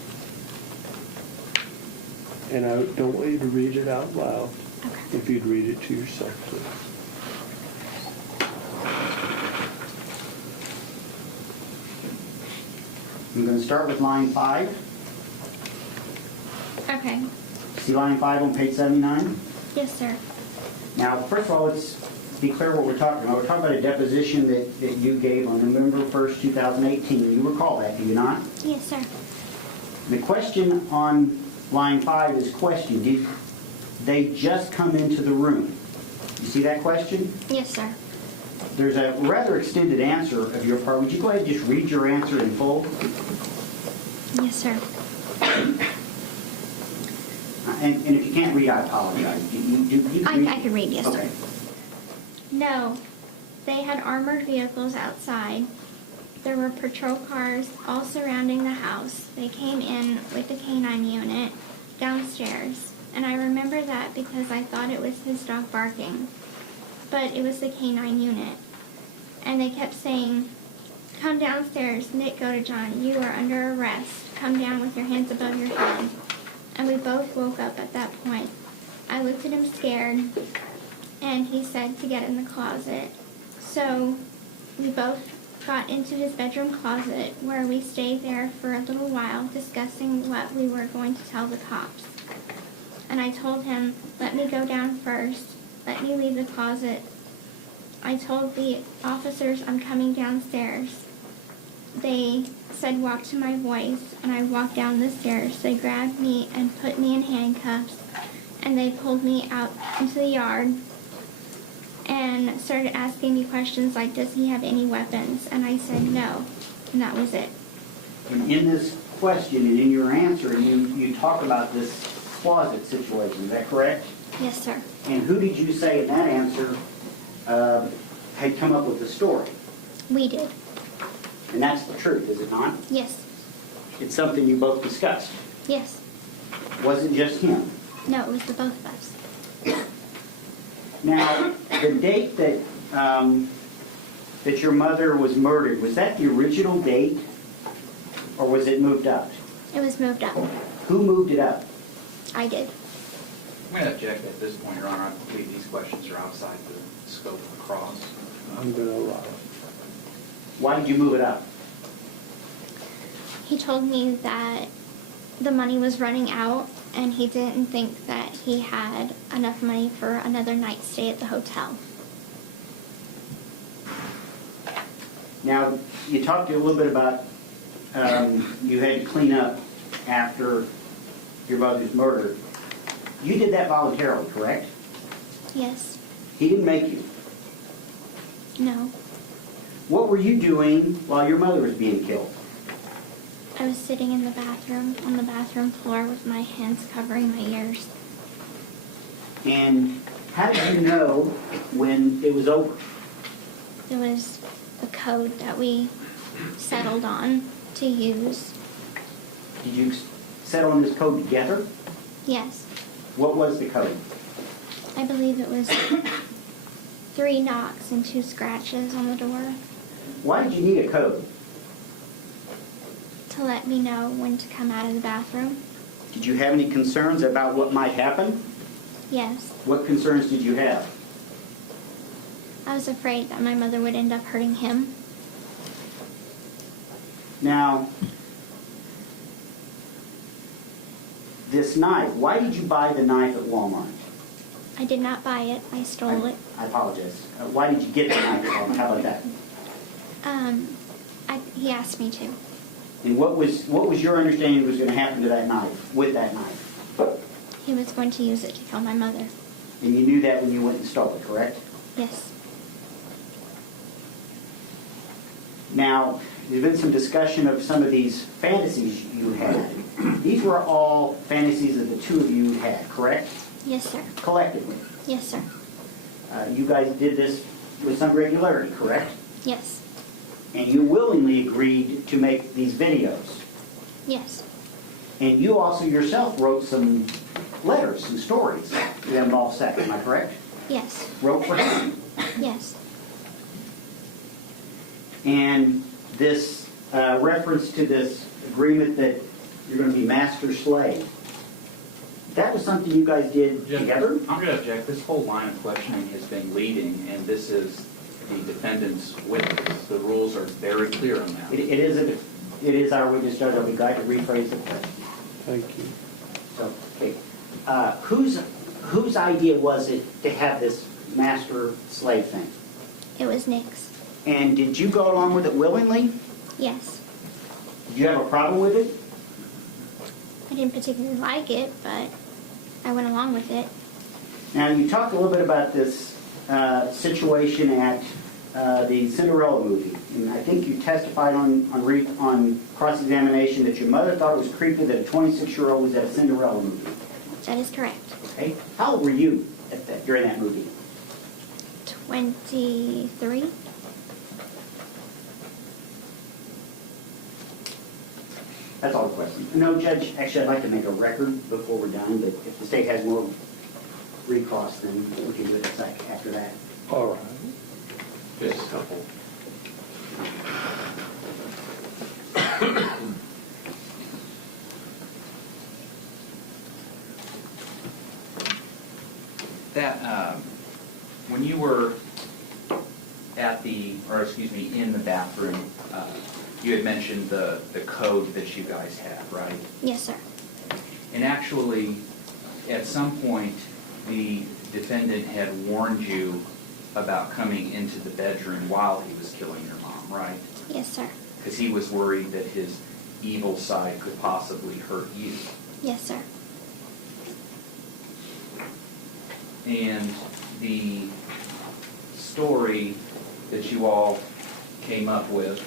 And I don't want you to read it out loud. Okay. If you'd read it to yourself, please. I'm going to start with line 5. Okay. See line 5 on page 79? Yes, sir. Now, first of all, let's be clear what we're talking about. We're talking about a deposition that you gave on November 1st, 2018. You recall that, do you not? Yes, sir. The question on line 5 is question. Did they just come into the room? You see that question? Yes, sir. There's a rather extended answer of your part. Would you go ahead and just read your answer in full? Yes, sir. And if you can't read, I apologize. You can read? I can read, yes, Okay. sir. No, they had armored vehicles outside. There were patrol cars all surrounding the house. They came in with the canine unit downstairs. And I remember that because I thought it was his dog barking. But it was the canine unit. And they kept saying, "Come downstairs, Nick, go to John. You are under arrest. Come down with your hands above your head." And we both woke up at that point. I looked at him scared, and he said to get in the closet. So we both got into his bedroom closet, where we stayed there for a little while discussing what we were going to tell the cops. And I told him, "Let me go down first. Let me leave the closet." I told the officers I'm coming downstairs. They said walk to my voice, and I walked down the stairs. They grabbed me and put me in handcuffs, and they pulled me out into the yard and started asking me questions like, "Does he have any weapons?" And I said no, and that was it. And in this question and in your answer, you talk about this closet situation. Is that correct? Yes, sir. And who did you say in that answer had come up with the story? We did. And that's the truth, is it not? Yes. It's something you both discussed. Yes. Wasn't just him. No, it was the both of us. Now, the date that that your mother was murdered, was that the original date, or was it moved up? It was moved up. Who moved it up? I did. I'm going to object at this point, Your Honor. I believe these questions are outside the scope of the cross. I'm going to allow it. Why did you move it up? He told me that the money was running out, and he didn't think that he had enough money for another night stay at the hotel. Now, you talked a little bit about you had to clean up after your mother's murder. You did that voluntarily, correct? Yes. He didn't make you. No. What were you doing while your mother was being killed? I was sitting in the bathroom, on the bathroom floor with my hands covering my ears. And how did you know when it was over? It was a code that we settled on to use. Did you settle on this code together? Yes. What was the code? I believe it was 3 knocks and 2 scratches on the door Why did you need a code? to let me know when to come out of the bathroom. Did you have any concerns about what might happen? Yes. What concerns did you have? I was afraid that my mother would end up hurting him. Now, this knife, why did you buy the knife at Walmart? I did not buy it. I stole it. I apologize. Why did you get the knife at Walmart? How about that? He asked me to. And what was your understanding was going to happen to that knife, with that knife? He was going to use it to kill my mother. And you knew that when you went and stole it, correct? Yes. Now, there's been some discussion of some of these fantasies you had. These were all fantasies that the two of you had, correct? Yes, sir. Collectively. Yes, sir. You guys did this with some regularity, correct? Yes. And you willingly agreed to make these videos. Yes. And you also yourself wrote some letters, some stories to them all set, am I correct? Yes. Wrote for him. Yes. And this reference to this agreement that you're going to be master-slave, that was something you guys did together? I'm going to object. This whole line of questioning has been leading, and this is the defendant's witness. The rules are very clear on that. It is our witness, Judge. I'll be glad to rephrase the question. Thank you. So, okay. Whose idea was it to have this master-slave thing? It was Nick's. And did you go along with it willingly? Yes. Did you have a problem with it? I didn't particularly like it, but I went along with it. Now, you talked a little bit about this situation at the Cinderella movie. And I think you testified on cross-examination that your mother thought it was creepy that a 26-year-old was at a Cinderella movie. That is correct. Okay? How old were you during that movie? 23? That's all the question. No, Judge, actually, I'd like to make a record before we're done, but if the state has more recross, then we can do it after that. All right. Just a couple. That, when you were in the bathroom, you had mentioned the code that you guys had, right? Yes, sir. And actually, at some point, the defendant had warned you about coming into the bedroom while he was killing your mom, right? Yes, sir. Because he was worried that his evil side could possibly hurt you. Yes, sir. And the story that you all came up with,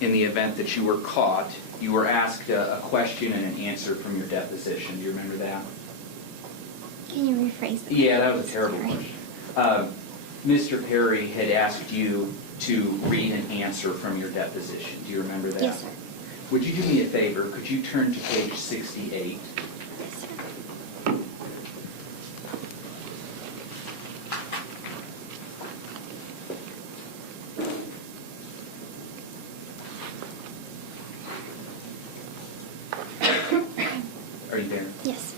in the event that you were caught, you were asked a question and an answer from your deposition. Do you remember that? Can you rephrase that? Yeah, that was a terrible Sorry. question. Mr. Perry had asked you to read an answer from your deposition. Do you remember that? Yes, sir. Would you do me a favor? Could you turn to page 68? Yes, sir. Are you there? Yes.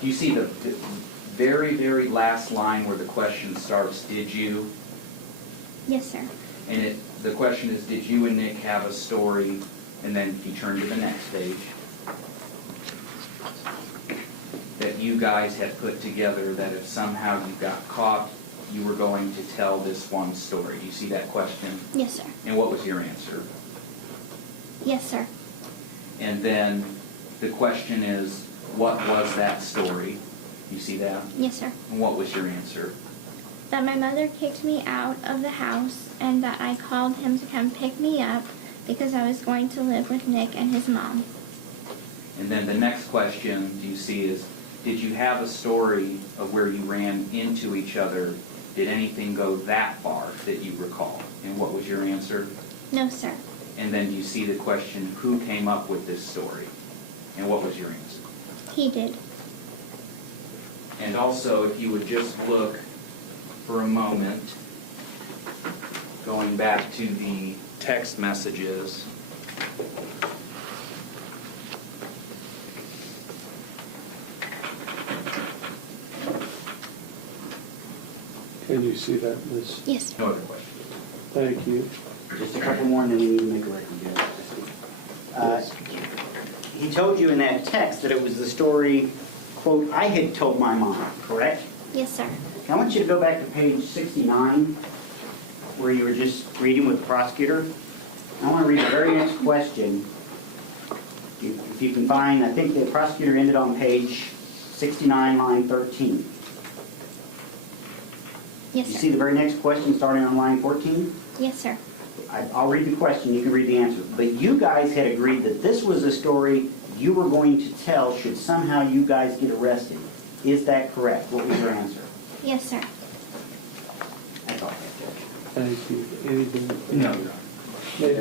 Do you see the very, very last line where the question starts, did you? Yes, sir. And the question is, did you and Nick have a story? And then you turn to the next page. That you guys had put together that if somehow you got caught, you were going to tell this one story. Do you see that question? Yes, sir. And what was your answer? Yes, sir. And then the question is, what was that story? You see that? Yes, sir. And what was your answer? That my mother kicked me out of the house and that I called him to come pick me up because I was going to live with Nick and his mom. And then the next question you see is, did you have a story of where you ran into each other? Did anything go that far that you recall? And what was your answer? No, sir. And then you see the question, who came up with this story? And what was your answer? He did. And also, if you would just look for a moment, going back to the text messages. Can you see that, Miss? Yes, sir. No other questions. Thank you. Just a couple more and then we need to make a record. Yes. He told you in that text that it was the story, quote, I had told my mom, correct? Yes, sir. Now, I want you to go back to page 69, where you were just reading with the prosecutor. I want to read the very next question. If you can find, I think the prosecutor ended on page 69, line 13. Yes, You sir. see the very next question starting on line 14? Yes, sir. I'll read the question, you can read the answer. But you guys had agreed that this was a story you were going to tell should somehow you guys get arrested. Is that correct? What was your answer? Yes, sir. That's all I have, Judge. Thank you. Anything? No, Your Honor. May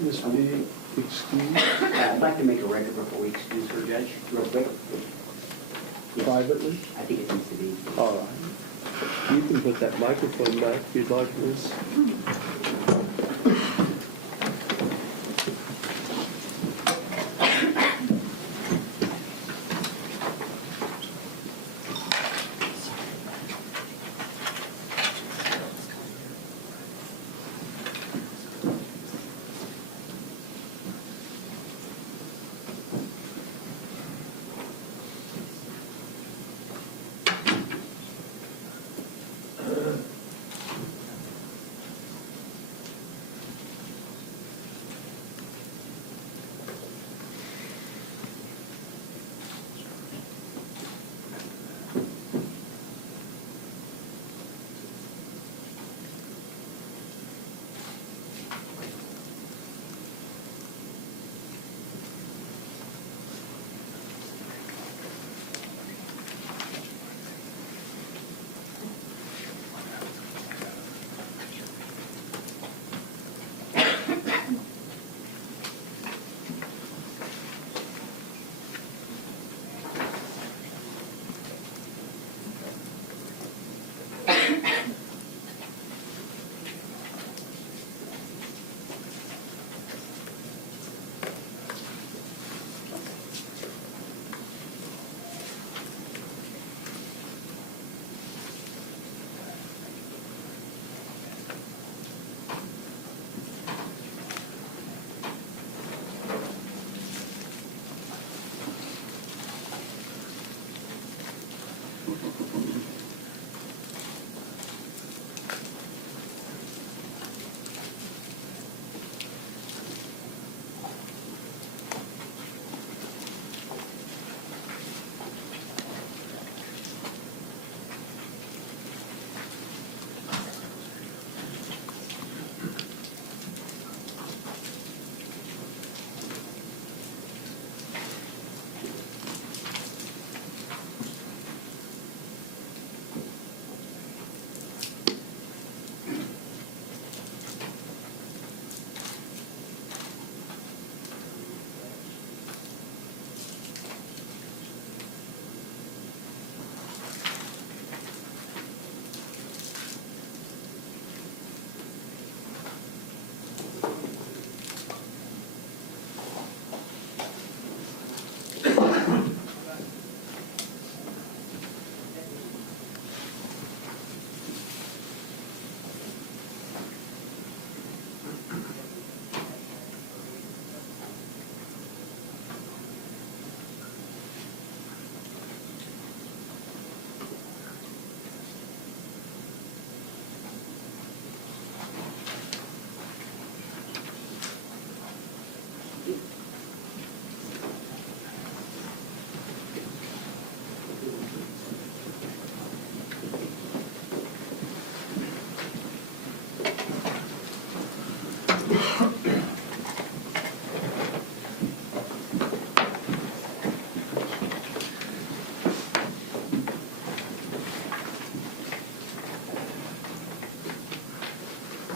this be excused I'd like to make a record before we excuse her, Judge, real quick. Yes. privately? I think it needs to be. All right. You can put that microphone back if you'd like, Liz.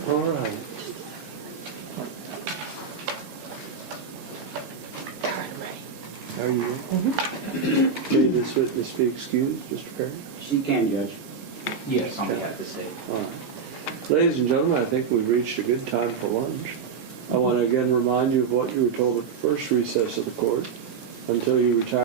All right. How are you? May this witness be excused, Mr. Perry? She can, Judge. Yes, on behalf of the state. All right. Ladies and gentlemen, I think we've reached a good time for lunch. I want to again remind you of what you were told at the first recess of the court. Until you retire